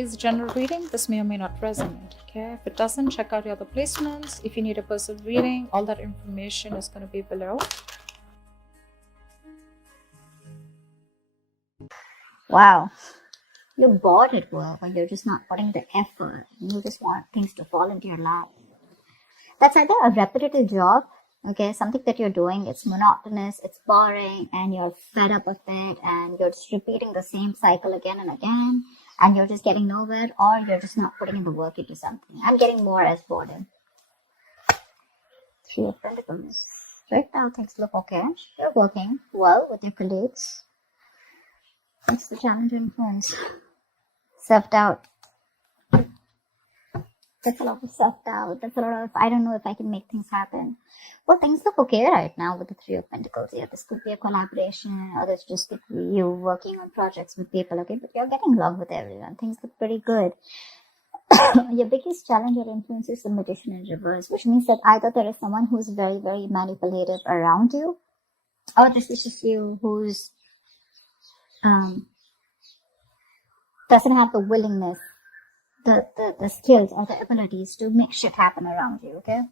is general reading. This may or may not resonate. Okay, if it doesn't, check out your other placements. If you need a personal reading, all that information is going to be below. Wow. You're bored at work, or you're just not putting the effort. You just want things to fall into your lap. That's either a repetitive job, okay, something that you're doing, it's monotonous, it's boring, and you're fed up with it, and you're just repeating the same cycle again and again, and you're just getting nowhere, or you're just not putting in the work into something. I'm getting more as boredom. Three of Pentacles. Right now, things look okay. You're working well with your colleagues. That's the challenge and influence. Self-doubt. That's a lot of self-doubt. That's a lot of, I don't know if I can make things happen. Well, things look okay right now with the Three of Pentacles. Yeah, this could be a collaboration, or this just could be you working on projects with people, okay? But you're getting along with everyone. Things look pretty good. Your biggest challenge or influence is the Magician in reverse, which means that either there is someone who's very, very manipulative around you, or this is just you who's doesn't have the willingness, the skills or the abilities to make shit happen around you, okay?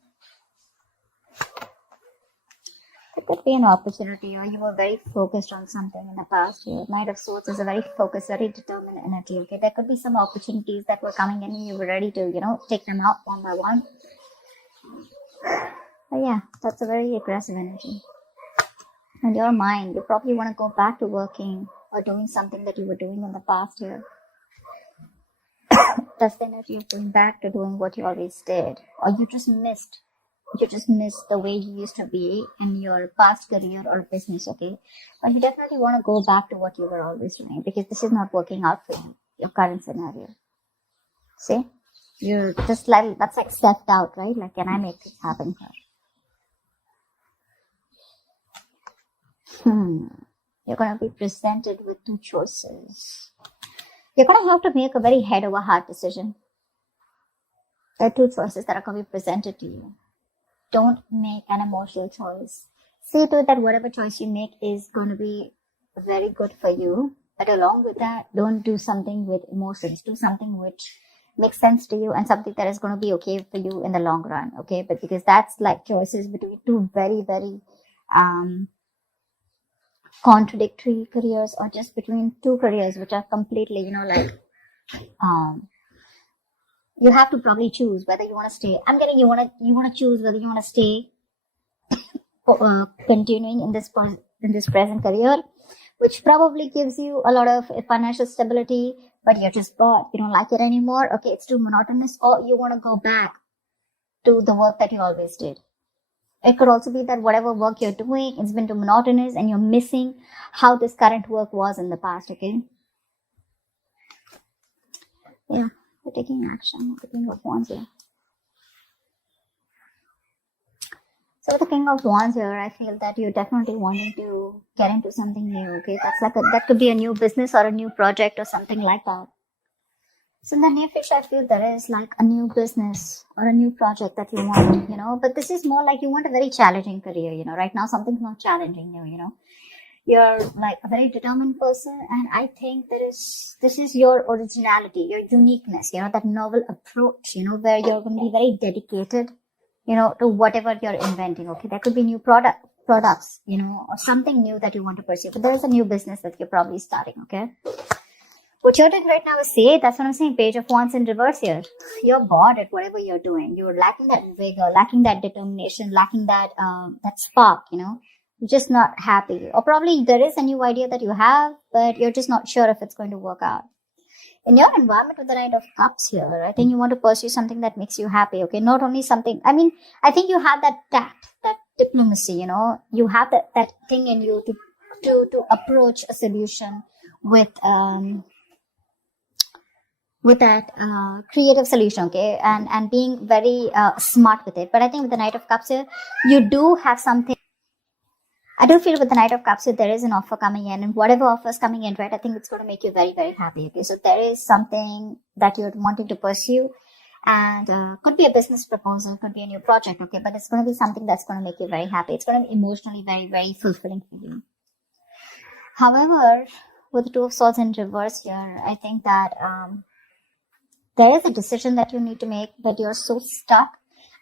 It could be an opportunity, or you were very focused on something in the past year. Knight of Swords is a very focused, very determined energy, okay? There could be some opportunities that were coming in and you were ready to, take them out one by one. But yeah, that's a very aggressive energy. In your mind, you probably want to go back to working or doing something that you were doing in the past year. That's the energy of going back to doing what you always did. Or you just missed the way you used to be in your past career or business, okay? But you definitely want to go back to what you were always doing, because this is not working out for you, your current scenario. See? You're just like, that's like self-doubt, right? Like, can I make this happen here? You're going to be presented with two choices. You're going to have to make a very head over heart decision. There are two choices that are going to be presented to you. Don't make an emotional choice. See to it that whatever choice you make is going to be very good for you. But along with that, don't do something with emotions. Do something which makes sense to you and something that is going to be okay for you in the long run. Okay, but because that's like choices between two very, very contradictory careers, or just between two careers which are completely, you have to probably choose whether you want to stay. I'm getting you want to choose whether you want to stay continuing in this present career, which probably gives you a lot of financial stability, but you're just bored. You don't like it anymore. Okay, it's too monotonous. Or you want to go back to the work that you always did. It could also be that whatever work you're doing, it's been too monotonous and you're missing how this current work was in the past, okay? Yeah, we're taking action. The King of Wands here. So with the King of Wands here, I feel that you're definitely wanting to get into something new, okay? That could be a new business or a new project or something like that. So in the near future, I feel there is like a new business or a new project that you want, but this is more like you want a very challenging career, right now something's not challenging you, You're like a very determined person, and I think this is your originality, your uniqueness, that novel approach, where you're going to be very dedicated, to whatever you're inventing, okay? There could be new products, or something new that you want to pursue, but there is a new business that you're probably starting, okay? What you're doing right now is say, that's what I'm saying, Page of Wands in reverse here. You're bored at whatever you're doing. You're lacking that vigor, lacking that determination, lacking that spark, You're just not happy. Or probably there is a new idea that you have, but you're just not sure if it's going to work out. In your environment with the Knight of Cups here, I think you want to pursue something that makes you happy, okay? Not only something, I think you have that tact, that diplomacy, You have that thing in you to approach a solution with that creative solution, okay, and being very smart with it. But I think with the Knight of Cups here, you do have something. I do feel with the Knight of Cups here, there is an offer coming in, and whatever offer is coming in, right, I think it's going to make you very, very happy, okay? So there is something that you're wanting to pursue, and could be a business proposal, could be a new project, okay, but it's going to be something that's going to make you very happy. It's going to be emotionally very, very fulfilling for you. However, with the Two of Swords in reverse here, I think that there is a decision that you need to make, but you're so stuck.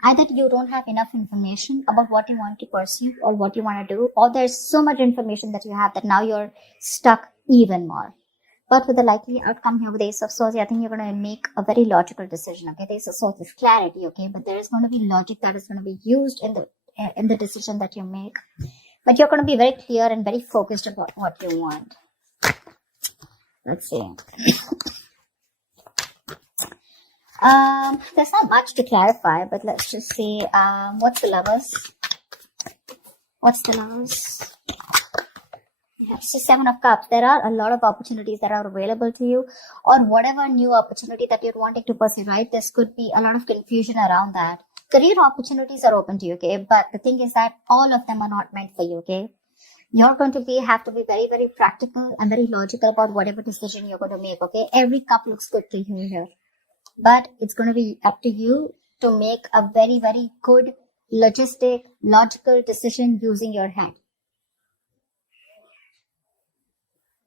Either you don't have enough information about what you want to pursue or what you want to do, or there's so much information that you have that now you're stuck even more. But with the likely outcome here with the Ace of Swords, I think you're going to make a very logical decision. Okay, the Ace of Swords is clarity. Okay, but there is going to be logic that is going to be used in the decision that you make. But you're going to be very clear and very focused about what you want. Let's see. There's not much to clarify, but let's just see. What's the Lovers? What's the Lovers? It's the Seven of Cups. There are a lot of opportunities that are available to you, or whatever new opportunity that you're wanting to pursue, right? This could be a lot of confusion around that. Career opportunities are open to you, okay? But the thing is that all of them are not meant for you, okay? You're going to have to be very, very practical and very logical about whatever decision you're going to make, okay? Every cup looks good to you here. But it's going to be up to you to make a very, very good, logical decision using your head.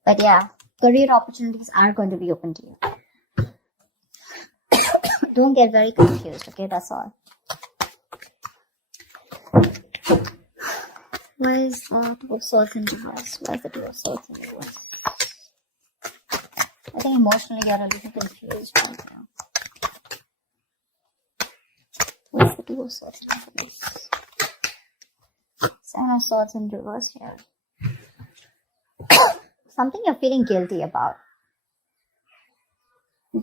But yeah, career opportunities are going to be open to you. Don't get very confused, okay? That's all. Why is the Two of Swords in reverse? Why is the Two of Swords in reverse? I think emotionally you're a little confused right now. What's the Two of Swords in reverse? Seven of Swords in reverse here. Something you're feeling guilty about.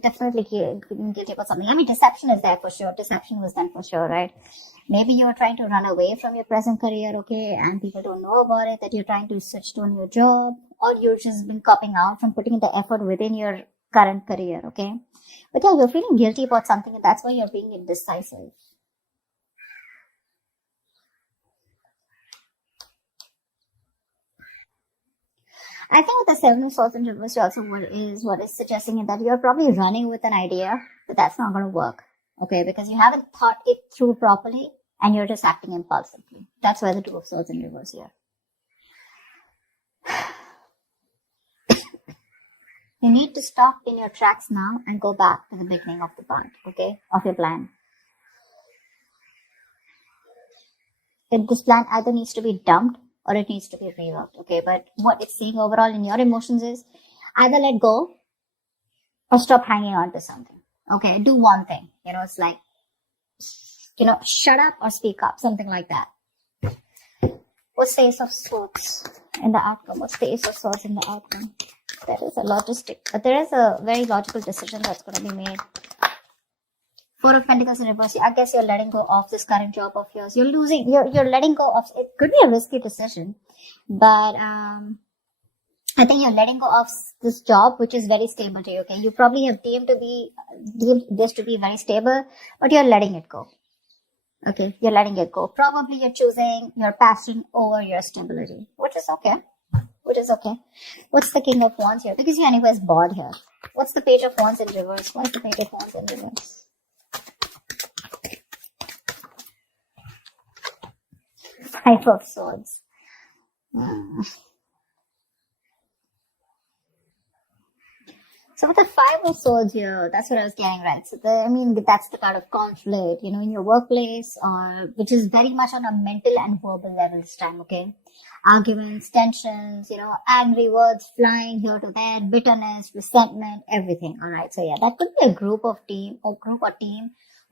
Definitely feeling guilty about something. I mean, deception is there for sure. Deception was done for sure, right? Maybe you're trying to run away from your present career, okay, and people don't know about it, that you're trying to switch to a new job, or you've just been copping out from putting the effort within your current career, okay? But yeah, you're feeling guilty about something, and that's why you're being indecisive. I think with the Seven of Swords in reverse, also what is suggesting is that you're probably running with an idea, but that's not going to work. Okay, because you haven't thought it through properly and you're just acting impulsively. That's why the Two of Swords in reverse here. You need to stop in your tracks now and go back to the beginning of the part, okay, of your plan. This plan either needs to be dumped or it needs to be reworked, okay? But what it's saying overall in your emotions is either let go or stop hanging on to something. Okay, do one thing. It's like, shut up or speak up, something like that. What's the Ace of Swords in the outcome? What's the Ace of Swords in the outcome? There is a very logical decision that's going to be made. Four of Pentacles in reverse. I guess you're letting go of this current job of yours. You're letting go of, it could be a risky decision, but I think you're letting go of this job, which is very stable to you, okay? You probably have deemed this to be very stable, but you're letting it go. Okay, you're letting it go. Probably you're choosing your passion over your stability, which is okay. What's the King of Wands here? Because you're anyways bored here. What's the Page of Wands in reverse? What's the Page of Wands in reverse? Five of Swords. So with the Five of Swords here, that's what I was getting, right? So that's the kind of conflict, in your workplace, or which is very much on a mental and verbal level this time, okay? Arguments, tensions, angry words flying here to there, bitterness, resentment, everything, all right? So yeah, that could be a group or team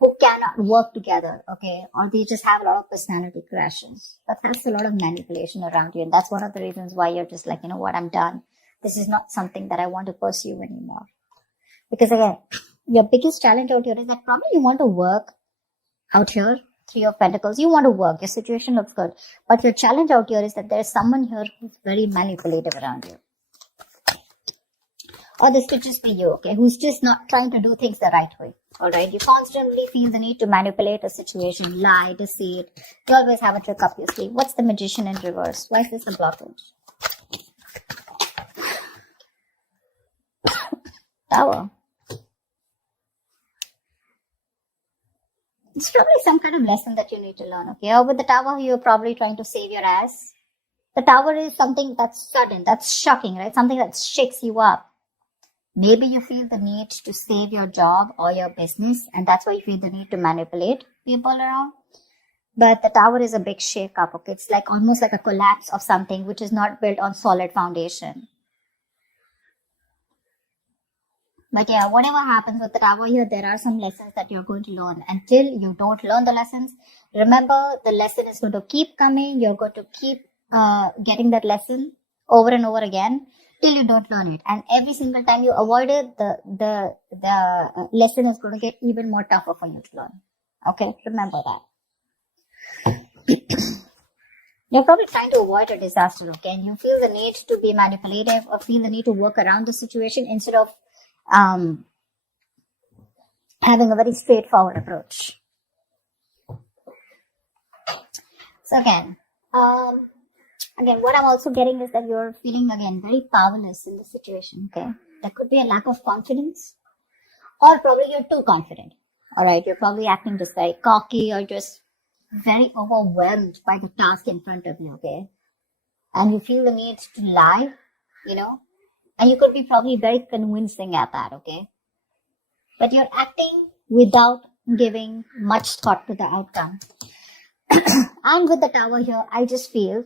who cannot work together, okay? Or they just have a lot of personality crashes. But that's a lot of manipulation around you, and that's one of the reasons why you're just like, what, I'm done. This is not something that I want to pursue anymore. Because again, your biggest challenge out here is that probably you want to work out here. Three of Pentacles, you want to work. Your situation looks good. But your challenge out here is that there is someone here who's very manipulative around you. Or this could just be you, okay? Who's just not trying to do things the right way. Alright? You constantly feel the need to manipulate a situation, lie, deceit. You always have a trick up your sleeve. What's the Magician in reverse? Why is this a blockage? Tower. It's probably some kind of lesson that you need to learn, okay? Or with the Tower, you're probably trying to save your ass. The Tower is something that's sudden, that's shocking, right? Something that shakes you up. Maybe you feel the need to save your job or your business, and that's why you feel the need to manipulate people around. But the Tower is a big shake-up, okay? It's like almost like a collapse of something which is not built on solid foundation. But yeah, whatever happens with the Tower here, there are some lessons that you're going to learn. Until you don't learn the lessons, remember, the lesson is going to keep coming. You're going to keep getting that lesson over and over again till you don't learn it. And every single time you avoid it, the lesson is going to get even more tougher for you to learn. Okay, remember that. You're probably trying to avoid a disaster, okay? And you feel the need to be manipulative or feel the need to work around the situation instead of having a very straightforward approach. So again, what I'm also getting is that you're feeling again very powerless in the situation, okay? There could be a lack of confidence, or probably you're too confident. All right, you're probably acting just very cocky or just very overwhelmed by the task in front of you, okay? And you feel the need to lie, and you could be probably very convincing at that, okay? But you're acting without giving much thought to the outcome. And with the Tower here, I just feel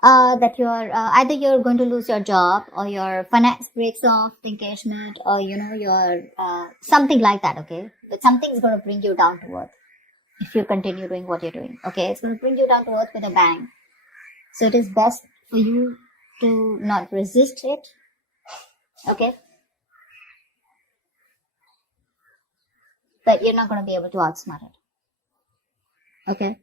that you're either you're going to lose your job, or your finance breaks off, the engagement, or your something like that, okay? But something's going to bring you down to earth if you continue doing what you're doing, okay? It's going to bring you down to earth with a bang. So it is best for you to not resist it, okay? But you're not going to be able to outsmart it, okay?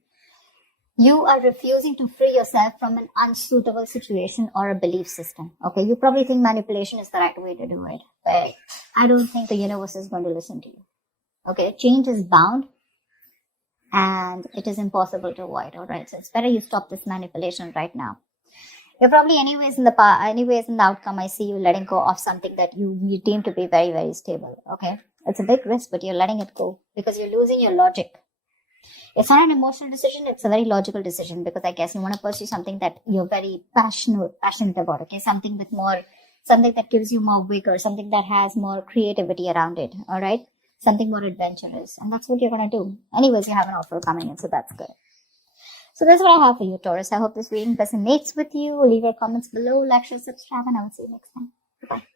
You are refusing to free yourself from an unsuitable situation or a belief system, okay? You probably think manipulation is the right way to do it, but I don't think the universe is going to listen to you, okay? Change is bound, and it is impossible to avoid, all right? So it's better you stop this manipulation right now. You're probably anyways in the outcome, I see you letting go of something that you deem to be very, very stable, okay? It's a big risk, but you're letting it go because you're losing your logic. It's not an emotional decision, it's a very logical decision, because I guess you want to pursue something that you're very passionate about, okay? Something that gives you more vigor, something that has more creativity around it, all right? Something more adventurous, and that's what you're going to do. Anyways, you have an offer coming in, so that's good. So that's what I have for you, Taurus. I hope this reading resonates with you. Leave your comments below, like, share, subscribe, and I will see you next time. Bye.